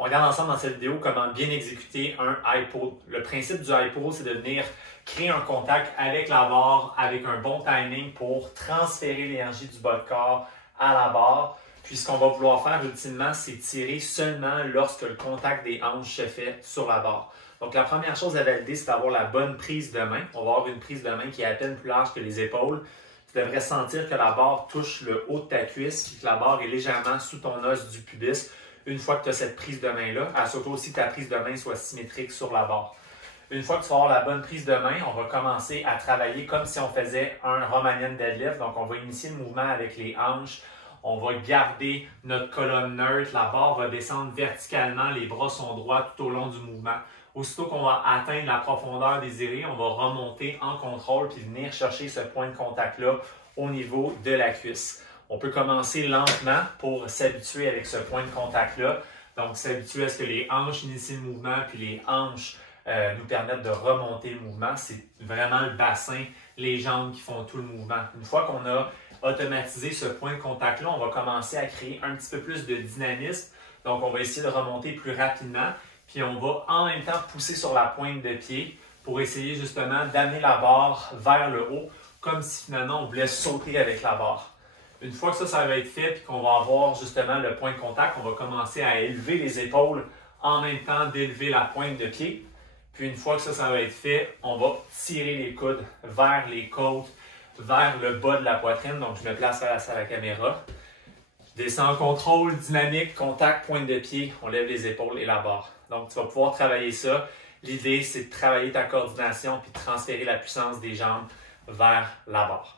On regarde ensemble dans cette vidéo comment bien exécuter un high pull. Le principe du high pull, c'est de venir créer un contact avec la barre avec un bon timing pour transférer l'énergie du bas de corps à la barre. Puis ce qu'on va vouloir faire ultimement, c'est tirer seulement lorsque le contact des hanches se fait sur la barre. Donc la première chose à valider, c'est d'avoir la bonne prise de main. On va avoir une prise de main qui est à peine plus large que les épaules. Tu devrais sentir que la barre touche le haut de ta cuisse et que la barre est légèrement sous ton os du pubis. Une fois que tu as cette prise de main-là, surtout aussi que ta prise de main soit symétrique sur la barre. Une fois que tu vas avoir la bonne prise de main, on va commencer à travailler comme si on faisait un Romanian deadlift. Donc, on va initier le mouvement avec les hanches. On va garder notre colonne neutre. La barre va descendre verticalement. Les bras sont droits tout au long du mouvement. Aussitôt qu'on va atteindre la profondeur désirée, on va remonter en contrôle puis venir chercher ce point de contact-là au niveau de la cuisse. On peut commencer lentement pour s'habituer avec ce point de contact-là. Donc, s'habituer à ce que les hanches initient le mouvement, puis les hanches nous permettent de remonter le mouvement. C'est vraiment le bassin, les jambes qui font tout le mouvement. Une fois qu'on a automatisé ce point de contact-là, on va commencer à créer un petit peu plus de dynamisme. Donc, on va essayer de remonter plus rapidement. Puis, on va en même temps pousser sur la pointe de pied pour essayer justement d'amener la barre vers le haut, comme si finalement on voulait sauter avec la barre. Une fois que ça va être fait et qu'on va avoir justement le point de contact, on va commencer à élever les épaules en même temps d'élever la pointe de pied. Puis une fois que ça va être fait, on va tirer les coudes vers les côtes, vers le bas de la poitrine. Donc je me place face à la caméra. Je descends en contrôle, dynamique, contact, pointe de pied, on lève les épaules et la barre. Donc tu vas pouvoir travailler ça. L'idée, c'est de travailler ta coordination puis de transférer la puissance des jambes vers la barre.